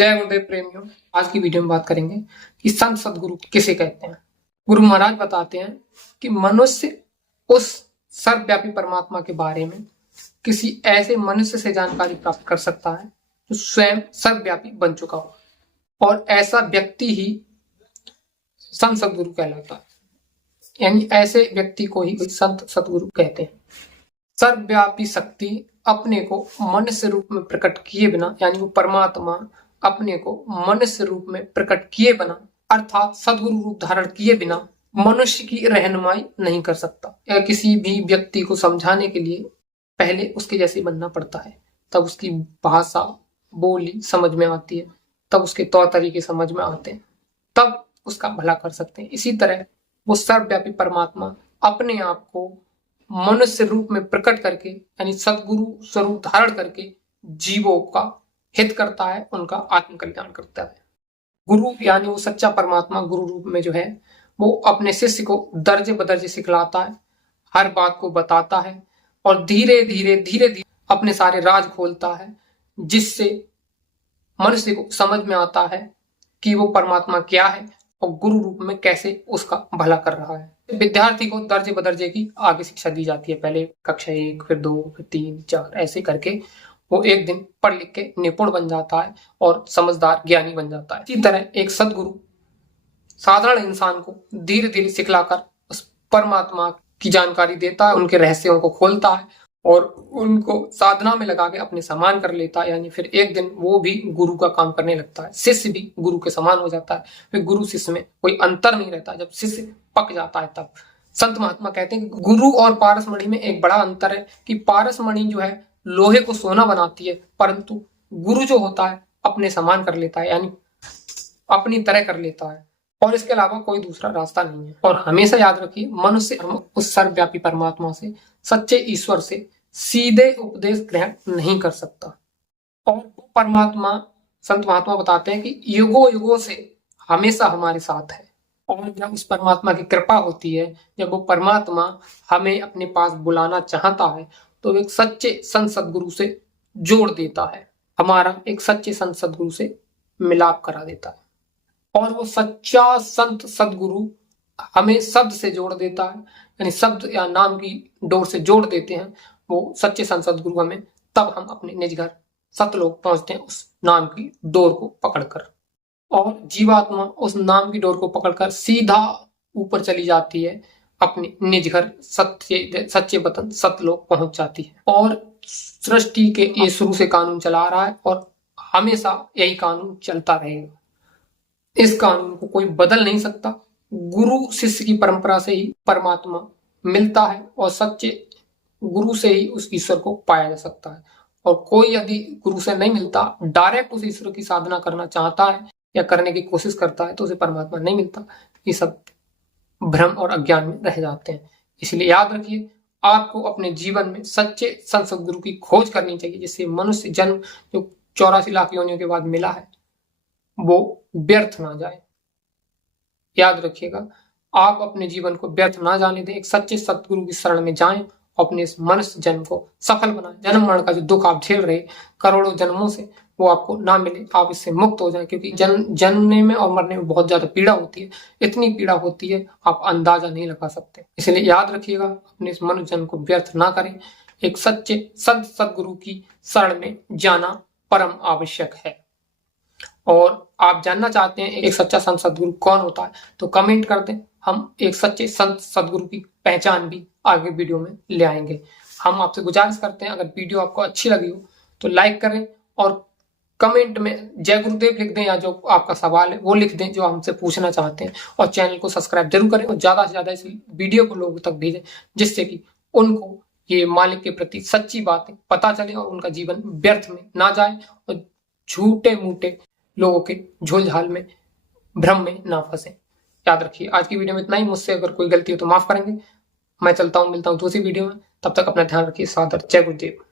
जय गुरुदेव प्रेमियों। आज की वीडियो में बात करेंगे कि संत सदगुरु किसे कहते हैं। गुरु महाराज बताते हैं कि मनुष्य उस सर्वव्यापी परमात्मा के बारे में किसी ऐसे मनुष्य से जानकारी प्राप्त कर सकता है जो स्वयं सर्वव्यापी बन चुका हो, और ऐसा व्यक्ति ही संत सदगुरु कहलाता है। यानी ऐसे व्यक्ति को ही संत सदगुरु कहते हैं। सर्वव्यापी शक्ति अपने को मनुष्य रूप में प्रकट किए बिना, यानी वो परमात्मा अपने को मनुष्य रूप में प्रकट किए बिना, अर्थात सदगुरु रूप धारण किए बिना मनुष्य की रहनुमाई नहीं कर सकता। या किसी भी व्यक्ति को समझाने के लिए पहले उसके जैसे बनना पड़ता है, तब उसकी भाषा बोली समझ में आती है, तब उसके तौर तरीके समझ में आते हैं, तब उसका भला कर सकते हैं। इसी तरह वो सर्वव्यापी परमात्मा अपने आप को मनुष्य रूप में प्रकट करके, यानी सदगुरु स्वरूप धारण करके जीवों का हित करता है, उनका आत्म कल्याण करता है। गुरु यानी वो सच्चा परमात्मा गुरु रूप में जो है वो अपने शिष्य को दर्जे बदर्जे सिखलाता है, हर बात को बताता है और धीरे धीरे अपने सारे राज खोलता है, जिससे मनुष्य को समझ में आता है कि वो परमात्मा क्या है और गुरु रूप में कैसे उसका भला कर रहा है। विद्यार्थी को दर्जे बदर्जे की आगे शिक्षा दी जाती है। पहले कक्षा 1, फिर 2, फिर 3, 4 ऐसे करके वो एक दिन पढ़ लिख के निपुण बन जाता है और समझदार ज्ञानी बन जाता है। इसी तरह एक सदगुरु साधारण इंसान को धीरे धीरे सिखलाकर उस परमात्मा की जानकारी देता है, उनके रहस्यों को खोलता है और उनको साधना में लगा के अपने समान कर लेता है। यानी फिर एक दिन वो भी गुरु का काम करने लगता है, शिष्य भी गुरु के समान हो जाता है। फिर गुरु शिष्य में कोई अंतर नहीं रहता। जब शिष्य पक जाता है तब संत महात्मा कहते हैं कि गुरु और पारसमणि में एक बड़ा अंतर है कि पारसमणि जो है लोहे को सोना बनाती है, परंतु गुरु जो होता है अपने समान कर लेता है, यानी अपनी तरह कर लेता है और इसके अलावा कोई दूसरा रास्ता नहीं है। और हमेशा याद रखिए, मनुष्य उस सर्वव्यापी परमात्मा से, सच्चे ईश्वर से सीधे उपदेश ग्रहण नहीं कर सकता। और वो परमात्मा, संत महात्मा बताते हैं कि युगों युगों से हमेशा हमारे साथ है। और जब उस परमात्मा की कृपा होती है, जब वो परमात्मा हमें अपने पास बुलाना चाहता है, तो एक सच्चे संत सदगुरु से जोड़ देता है, हमारा एक सच्चे संत सदगुरु से मिलाप करा देता है। और वो सच्चा संत सदगुरु हमें शब्द से जोड़ देता है, यानी शब्द या नाम की डोर से जोड़ देते हैं वो सच्चे संत सदगुरु हमें, तब हम अपने निज घर सतलोक पहुंचते हैं उस नाम की डोर को पकड़कर। और जीवात्मा उस नाम की डोर को पकड़कर सीधा ऊपर चली जाती है, अपने निज घर सच्चे वतन सतलोक पहुंच जाती है। और सृष्टि के ये शुरू से कानून चला रहा है और हमेशा यही कानून चलता रहेगा। इस कानून को कोई बदल नहीं सकता। गुरु शिष्य की परंपरा से ही परमात्मा मिलता है और सच्चे गुरु से ही उस ईश्वर को पाया जा सकता है। और कोई यदि गुरु से नहीं मिलता, डायरेक्ट उस ईश्वर की साधना करना चाहता है या करने की कोशिश करता है, तो उसे परमात्मा नहीं मिलता। ये सब भ्रम और अज्ञान में रह जाते हैं। इसलिए याद रखिए, आपको अपने जीवन में सच्चे संत सदगुरु की खोज करनी चाहिए, जिससे मनुष्य जन्म जो 84 लाख योनियों के बाद मिला है वो व्यर्थ ना जाए। याद रखिएगा, आप अपने जीवन को व्यर्थ ना जाने दें। एक सच्चे सतगुरु की शरण में जाएं, अपने इस मनुष्य जन्म को सफल बनाएं। जन्म मरण का जो दुख आप झेल रहे करोड़ों जन्मों से, वो आपको ना मिले, आप इससे मुक्त हो जाएं। क्योंकि जन्मने में और मरने में बहुत ज्यादा पीड़ा होती है। इतनी पीड़ा होती है आप अंदाजा नहीं लगा सकते। इसलिए याद रखिएगा, अपने इस मनुष्य जन्म को व्यर्थ ना करें। एक सच्चे संत सदगुरु की शरण में जाना परम आवश्यक है। और आप जानना चाहते हैं एक सच्चा संत सदगुरु कौन होता है, तो कमेंट कर दें। हम एक सच्चे संत सदगुरु की पहचान भी आगे वीडियो में ले आएंगे। हम आपसे गुजारिश करते हैं, अगर वीडियो आपको अच्छी लगी हो तो लाइक करें और कमेंट में जय गुरुदेव लिख दें, या जो आपका सवाल है वो लिख दें जो हमसे पूछना चाहते हैं। और चैनल को सब्सक्राइब जरूर करें और ज्यादा से ज्यादा इस वीडियो को लोगों तक भेजें, जिससे कि उनको ये मालिक के प्रति सच्ची बातें पता चले और उनका जीवन व्यर्थ में ना जाए और झूठे मूठे लोगों के झोलझाल में, भ्रम में ना फंसे। याद रखिए, आज की वीडियो में इतना ही। मुझसे अगर कोई गलती हो तो माफ करेंगे। मैं चलता हूं, मिलता हूं दूसरी वीडियो में। तब तक अपना ध्यान रखिए। सादर जय गुरुदेव।